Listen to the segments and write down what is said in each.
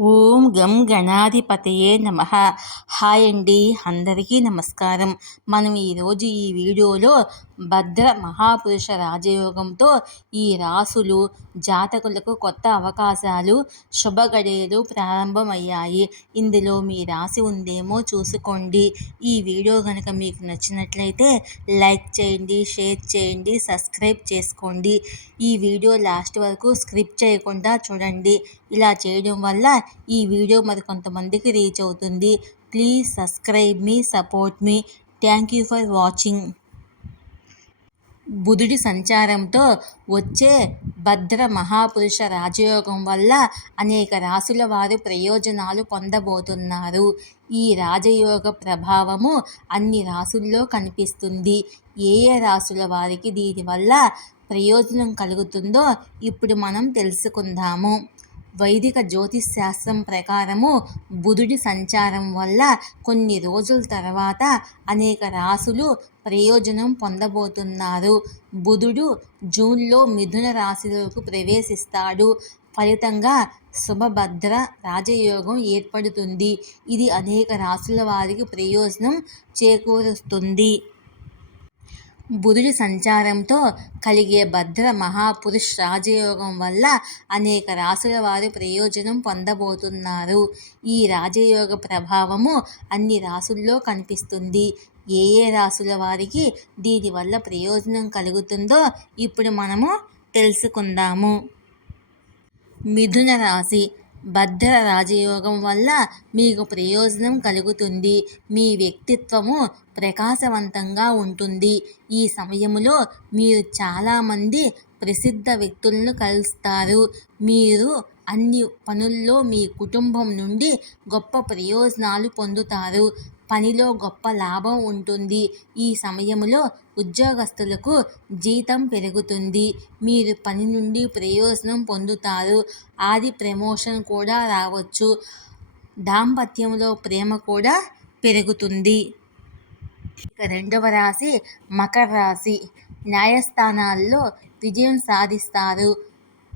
Ooh. గం గణాధిపతయే నమ. Hi అండి అందరికీ నమస్కారం. మనం ఈరోజు ఈ వీడియోలో భద్ర మహాపురుష రాజయోగంతో ఈ రాసులు జాతకులకు కొత్త అవకాశాలు శుభగడియలు ప్రారంభమయ్యాయి. ఇందులో మీ రాసి ఉందేమో చూసుకోండి. ఈ వీడియో కనుక మీకు నచ్చినట్లయితే లైక్ చేయండి షేర్ చేయండి సబ్స్క్రైబ్ చేసుకోండి. ఈ వీడియో లాస్ట్ వరకు స్క్రిప్ట్ చేయకుండా చూడండి. ఇలా చేయడం వల్ల ఈ వీడియో వీడియో మరి కొంతమందికి రీచ్ అవుతుంది. ప్లీజ్ సబ్స్క్రైబ్ మీ సపోర్ట్ మీ థ్యాంక్ యూ ఫర్ వాచింగ్ బుధుడి సంచారంతో వచ్చే భద్ర మహాపురుష రాజయోగం వల్ల అనేక రాశుల వారు ప్రయోజనాలు పొందబోతున్నారు. ఈ రాజయోగ ప్రభావము అన్ని రాసుల్లో కనిపిస్తుంది. ఏ ఏ రాసుల వారికి దీనివల్ల ప్రయోజనం కలుగుతుందో ఇప్పుడు మనం తెలుసుకుందాము. వైదిక జ్యోతిష్ శాస్త్రం ప్రకారము బుధుడి సంచారం వల్ల కొన్ని రోజుల తర్వాత అనేక రాసులు ప్రయోజనం పొందబోతున్నారు. బుధుడు జూన్లో మిథున రాశిలోకి ప్రవేశిస్తాడు. ఫలితంగా శుభభద్ర రాజయోగం ఏర్పడుతుంది. ఇది అనేక రాసుల వారికి ప్రయోజనం చేకూరుస్తుంది. బుధుడి సంచారంతో కలిగే భద్ర మహాపురుష్ రాజయోగం వల్ల అనేక రాసుల వారు ప్రయోజనం పొందబోతున్నారు. ఈ రాజయోగ ప్రభావము అన్ని రాసుల్లో కనిపిస్తుంది. ఏ ఏ రాసుల వారికి దీనివల్ల ప్రయోజనం కలుగుతుందో ఇప్పుడు మనము తెలుసుకుందాము. మిథున రాశి భద్ర రాజయోగం వల్ల మీకు ప్రయోజనం కలుగుతుంది. మీ వ్యక్తిత్వము ప్రకాశవంతంగా ఉంటుంది. ఈ సమయంలో మీరు చాలామంది ప్రసిద్ధ వ్యక్తులను కలుస్తారు. మీరు అన్ని పనుల్లో మీ కుటుంబం నుండి గొప్ప ప్రయోజనాలు పొందుతారు. పనిలో గొప్ప లాభం ఉంటుంది. ఈ సమయంలో ఉద్యోగస్తులకు జీతం పెరుగుతుంది. మీరు పని నుండి ప్రయోజనం పొందుతారు. ఆది ప్రమోషన్ కూడా రావచ్చు. దాంపత్యంలో ప్రేమ కూడా పెరుగుతుంది. ఇక రెండవ రాశి మకర రాశి. న్యాయస్థానాల్లో విజయం సాధిస్తారు.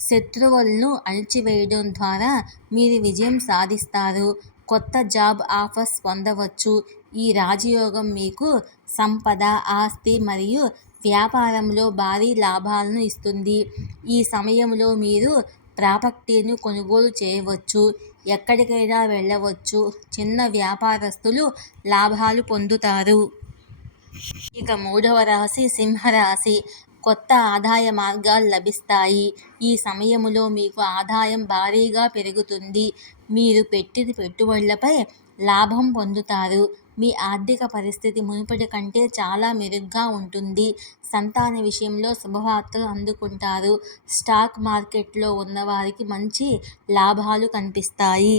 శత్రువులను అణిచివేయడం ద్వారా మీరు విజయం సాధిస్తారు. కొత్త జాబ్ ఆఫర్స్ పొందవచ్చు. ఈ రాజయోగం మీకు సంపద ఆస్తి మరియు వ్యాపారంలో భారీ లాభాలను ఇస్తుంది. ఈ సమయంలో మీరు ప్రాపర్టీని కొనుగోలు చేయవచ్చు. ఎక్కడికైనా వెళ్ళవచ్చు. చిన్న వ్యాపారస్తులు లాభాలు పొందుతారు. ఇక మూడవ రాశి సింహరాశి కొత్త ఆదాయ మార్గాలు లభిస్తాయి. ఈ సమయంలో మీకు ఆదాయం భారీగా పెరుగుతుంది. మీరు పెట్టిన పెట్టుబడులపై లాభం పొందుతారు. మీ ఆర్థిక పరిస్థితి మునుపటి కంటే చాలా మెరుగ్గా ఉంటుంది. సంతాన విషయంలో శుభవార్తలు అందుకుంటారు. స్టాక్ మార్కెట్లో ఉన్నవారికి మంచి లాభాలు కనిపిస్తాయి.